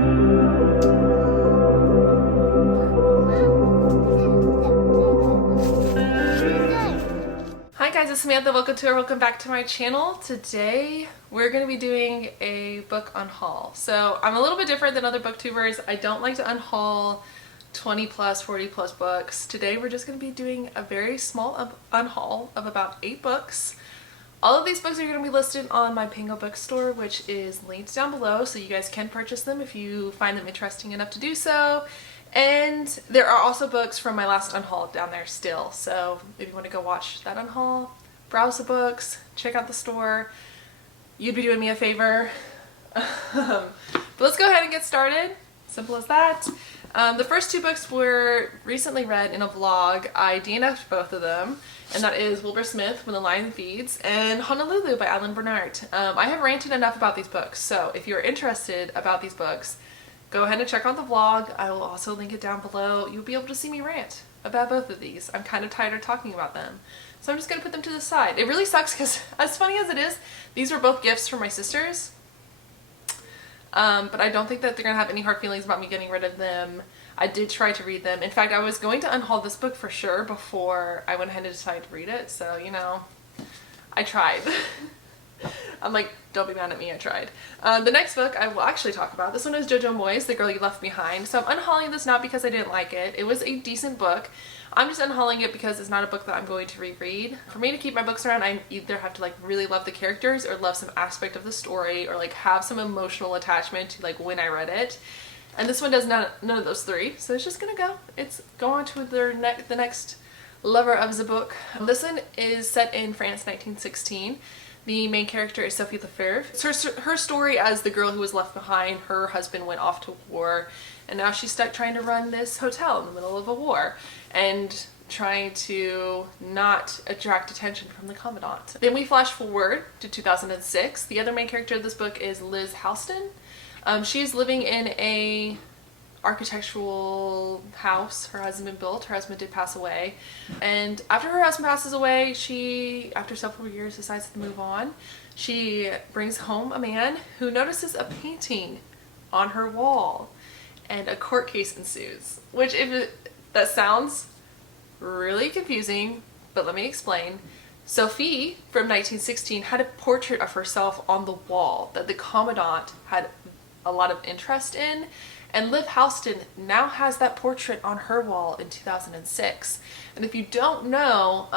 Hi guys, it's Samantha. Welcome back to my channel. Today we're going to be doing a book unhaul. So I'm a little bit different than other booktubers. I don't like to unhaul 20 plus, 40 plus books. Today we're just going to be doing a very small unhaul of about 8 books. All of these books are going to be listed on my Pingo bookstore, which is linked down below, so you guys can purchase them if you find them interesting enough to do so. And there are also books from my last unhaul down there still, so if you want to go watch that unhaul, browse the books, check out the store, you'd be doing me a favor. But let's go ahead and get started. Simple as that. The first 2 books were recently read in a vlog. I DNF'd both of them, and that is Wilbur Smith, When the Lion Feeds, and Honolulu by Alan Bernard. I have ranted enough about these books, so if you're interested about these books, go ahead and check out the vlog. I will also link it down below. You'll be able to see me rant about both of these. I'm kind of tired of talking about them, so I'm just going to put them to the side. It really sucks because, as funny as it is, these were both gifts from my sisters. But I don't think that they're going to have any hard feelings about me getting rid of them. I did try to read them. In fact, I was going to unhaul this book for sure before I went ahead and decided to read it. So, you know, I tried. I'm like, don't be mad at me, I tried. The next book I will actually talk about. This one is Jojo Moyes, The Girl You Left Behind. So I'm unhauling this not because I didn't like it. It was a decent book. I'm just unhauling it because it's not a book that I'm going to reread. For me to keep my books around, I either have to like really love the characters or love some aspect of the story or like have some emotional attachment to like when I read it. And this one does none of those 3. So it's just gonna go on to the next lover of the book. This one is set in France 1916. The main character is Sophie Lefebvre. It's her story as the girl who was left behind. Her husband went off to war, and now she's stuck trying to run this hotel in the middle of a war and trying to not attract attention from the commandant. Then we flash forward to 2006. The other main character of this book is Liz Halston. She's living in a architectural house her husband built. Her husband did pass away, and after her husband passes away, she, after several years, decides to move on. She brings home a man who notices a painting on her wall, and a court case ensues, which that sounds really confusing, but let me explain. Sophie from 1916 had a portrait of herself on the wall that the commandant had a lot of interest in, and Liv Halston now has that portrait on her wall in 2006. And if you don't know,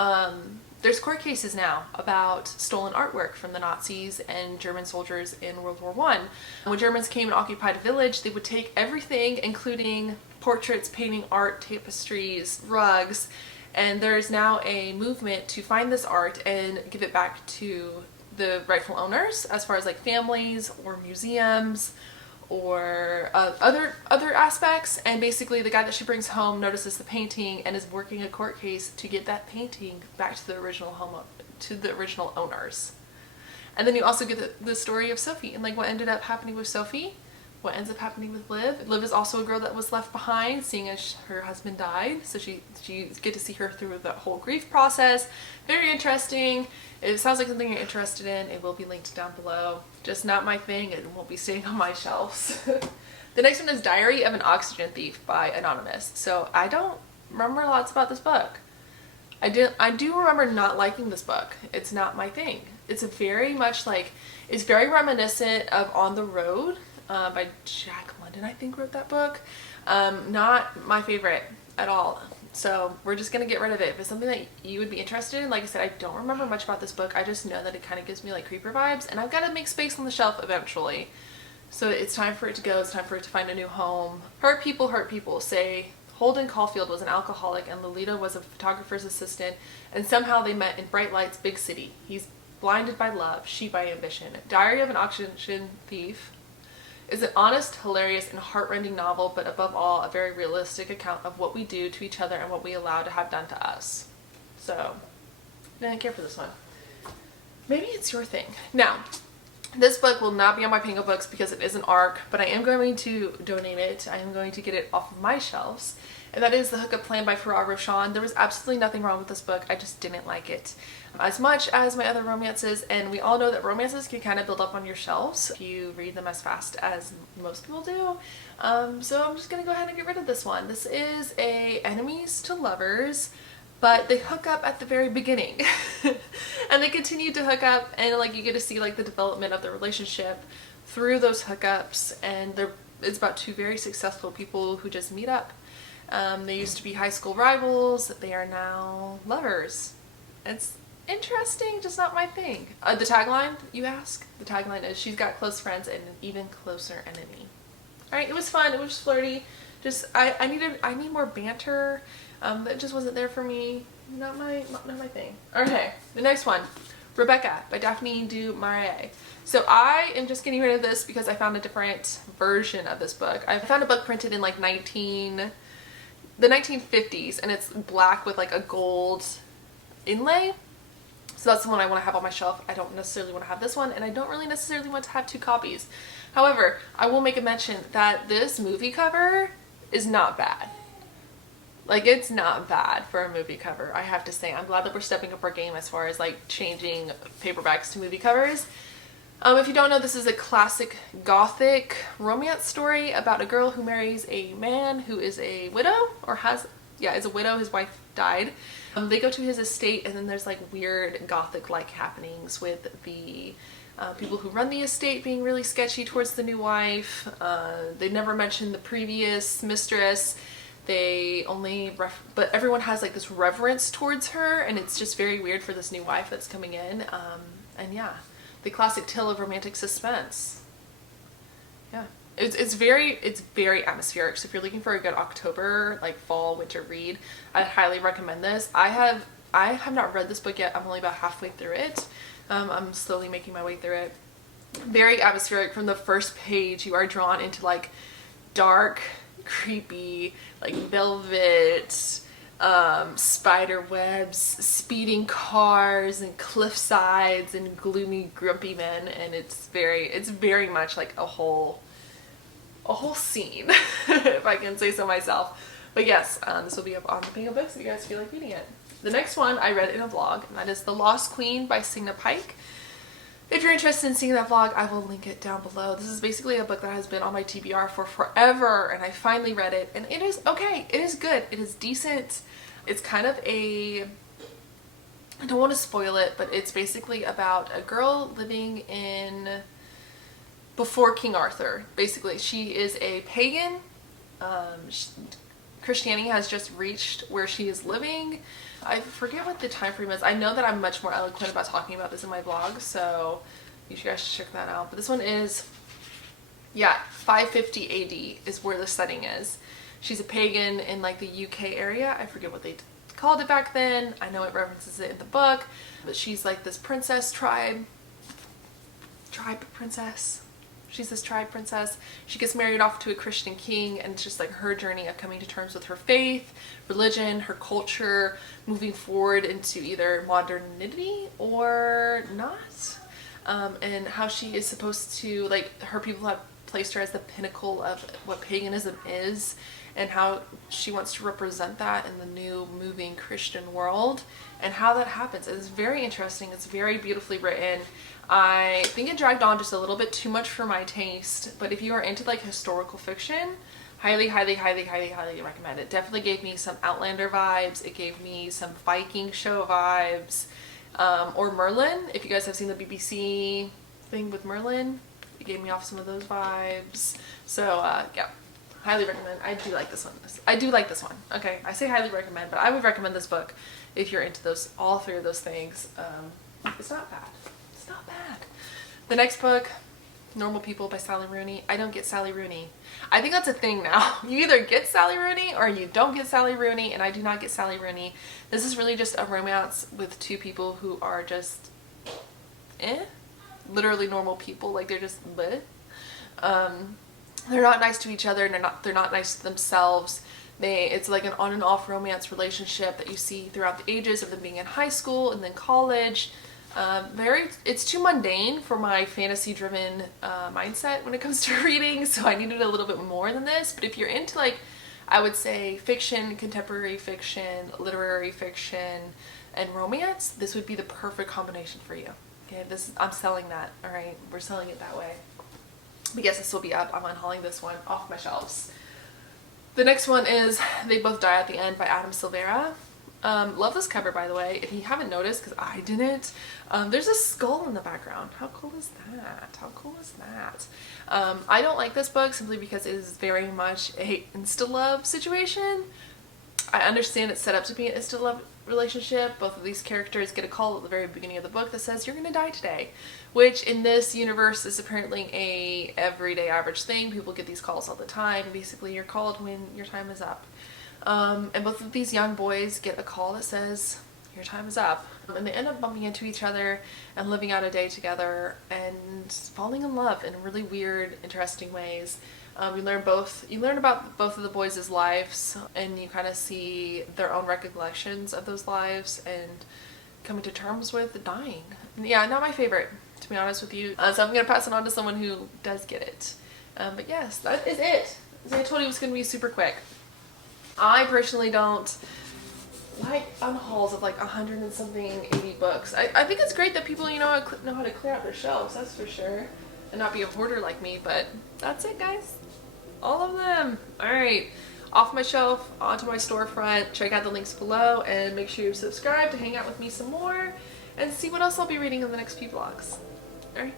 there's court cases now about stolen artwork from the Nazis and German soldiers in World War I. When Germans came and occupied a village, they would take everything, including portraits, painting, art, tapestries, rugs, and there's now a movement to find this art and give it back to the rightful owners, as far as like families or museums or other aspects. And basically the guy that she brings home notices the painting and is working a court case to get that painting back to the original original owners. And then you also get the story of Sophie and like what ended up happening with Sophie, what ends up happening with Liv. Liv is also a girl that was left behind, seeing as her husband died, so you get to see her through the whole grief process. Very interesting. It sounds like something you're interested in. It will be linked down below. Just not my thing. It won't be staying on my shelves. The next one is Diary of an Oxygen Thief by Anonymous. So I don't remember lots about this book. I do remember not liking this book. It's not my thing. It's very much like, it's very reminiscent of On the Road by Jack London, I think, wrote that book. Not my favorite at all. So we're just going to get rid of it. If it's something that you would be interested in, like I said, I don't remember much about this book. I just know that it kind of gives me like creeper vibes, and I've got to make space on the shelf eventually. So it's time for it to go. It's time for it to find a new home. Hurt people say Holden Caulfield was an alcoholic and Lolita was a photographer's assistant, and somehow they met in Bright Light's big city. He's blinded by love, she by ambition. Diary of an Oxygen Thief is an honest, hilarious, and heartrending novel, but above all, a very realistic account of what we do to each other and what we allow to have done to us. So, I didn't care for this one. Maybe it's your thing. Now, this book will not be on my Pingo books because it is an ARC, but I am going to donate it. I am going to get it off of my shelves, and that is The Hookup Plan by Farrar Roshan. There was absolutely nothing wrong with this book. I just didn't like it as much as my other romances, and we all know that romances can kind of build up on your shelves if you read them as fast as most people do. So I'm just gonna go ahead and get rid of this one. This is a enemies to lovers, but they hook up at the very beginning and they continue to hook up, and like you get to see like the development of their relationship through those hookups, and it's about two very successful people who just meet up. They used to be high school rivals. They are now lovers. It's interesting, just not my thing. The tagline, you ask? The tagline is, she's got close friends and an even closer enemy. Alright, it was fun. It was flirty. Just, I need more banter. That just wasn't there for me. Not my thing. Okay, the next one. Rebecca by Daphne du Maurier. So I am just getting rid of this because I found a different version of this book. I found a book printed in like the 1950s, and it's black with like a gold inlay. So that's the one I want to have on my shelf. I don't necessarily want to have this one, and I don't really necessarily want to have two copies. However, I will make a mention that this movie cover is not bad. Like, it's not bad for a movie cover, I have to say. I'm glad that we're stepping up our game as far as like changing paperbacks to movie covers. If you don't know, this is a classic gothic romance story about a girl who marries a man who is a widow, or is a widow. His wife died. They go to his estate, and then there's like weird gothic-like happenings with the people who run the estate being really sketchy towards the new wife. They never mention the previous mistress. But everyone has like this reverence towards her, and it's just very weird for this new wife that's coming in. And yeah, the classic tale of romantic suspense. Yeah, it's very atmospheric. So if you're looking for a good October, like fall, winter read, I highly recommend this. I have not read this book yet. I'm only about halfway through it. I'm slowly making my way through it. Very atmospheric. From the first page, you are drawn into like dark, creepy, like velvet, spider webs, speeding cars, and cliff sides, and gloomy, grumpy men, and it's very much like a whole scene, if I can say so myself. But yes, this will be up on the Pink of Books if you guys feel like reading it. The next one I read in a vlog, and that is The Lost Queen by Signa Pike. If you're interested in seeing that vlog, I will link it down below. This is basically a book that has been on my TBR for forever, and I finally read it, and it is okay. It is good. It is decent. It's kind of I don't want to spoil it, but it's basically about a girl living in before King Arthur. Basically, she is a pagan. Christianity has just reached where she is living. I forget what the time frame is. I know that I'm much more eloquent about talking about this in my vlog, so you guys should check that out. But this one is, 550 AD is where the setting is. She's a pagan in like the UK area. I forget what they called it back then. I know it references it in the book, but she's like this princess tribe princess. She's this tribe princess. She gets married off to a Christian king, and it's just like her journey of coming to terms with her faith, religion, her culture, moving forward into either modernity or not. And how she is supposed to, like, her people have placed her as the pinnacle of what paganism is, and how she wants to represent that in the new moving Christian world, and how that happens. It's very interesting. It's very beautifully written. I think it dragged on just a little bit too much for my taste, but if you are into like historical fiction, highly recommend it. Definitely gave me some Outlander vibes. It gave me some Viking show vibes, or Merlin. If you guys have seen the BBC thing with Merlin, it gave me off some of those vibes. So yeah, highly recommend. I do like this one. Okay, I say highly recommend, but I would recommend this book if you're into all three of those things. It's not bad. It's not bad. The next book, Normal People by Sally Rooney. I don't get Sally Rooney. I think that's a thing now. You either get Sally Rooney or you don't get Sally Rooney, and I do not get Sally Rooney. This is really just a romance with two people who are just literally normal people. Like, they're just bleh. They're not nice to each other, and they're not nice to themselves. It's like an on and off romance relationship that you see throughout the ages of them being in high school and then college. It's too mundane for my fantasy driven mindset when it comes to reading, so I needed a little bit more than this. But if you're into like I would say fiction, contemporary fiction, literary fiction, and romance. This would be the perfect combination for you. Okay, I'm selling that. All right, we're selling it that way. But yes, this will be up. I'm unhauling this one off my shelves. The next one is They Both Die at the End by Adam Silvera. Love this cover, by the way. If you haven't noticed, because I didn't, there's a skull in the background. How cool is that? How cool is that? I don't like this book simply because it is very much a insta-love situation. I understand it's set up to be an insta-love relationship. Both of these characters get a call at the very beginning of the book that says, you're gonna die today. Which in this universe is apparently a everyday average thing. People get these calls all the time. Basically, you're called when your time is up. And both of these young boys get a call that says, your time is up. And they end up bumping into each other and living out a day together and falling in love in really weird, interesting ways. You learn about both of the boys' lives, and you kind of see their own recollections of those lives and coming to terms with dying. Yeah, not my favorite, to be honest with you. So I'm going to pass it on to someone who does get it. But yes, that is it. As I told you, it was going to be super quick. I personally don't like unhauls of like 100 and something 80 books. I think it's great that people, know how to clear out their shelves, that's for sure. And not be a hoarder like me, but that's it, guys. All of them. Alright, off my shelf, onto my storefront. Check out the links below and make sure you subscribe to hang out with me some more and see what else I'll be reading in the next few vlogs. Alright,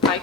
bye.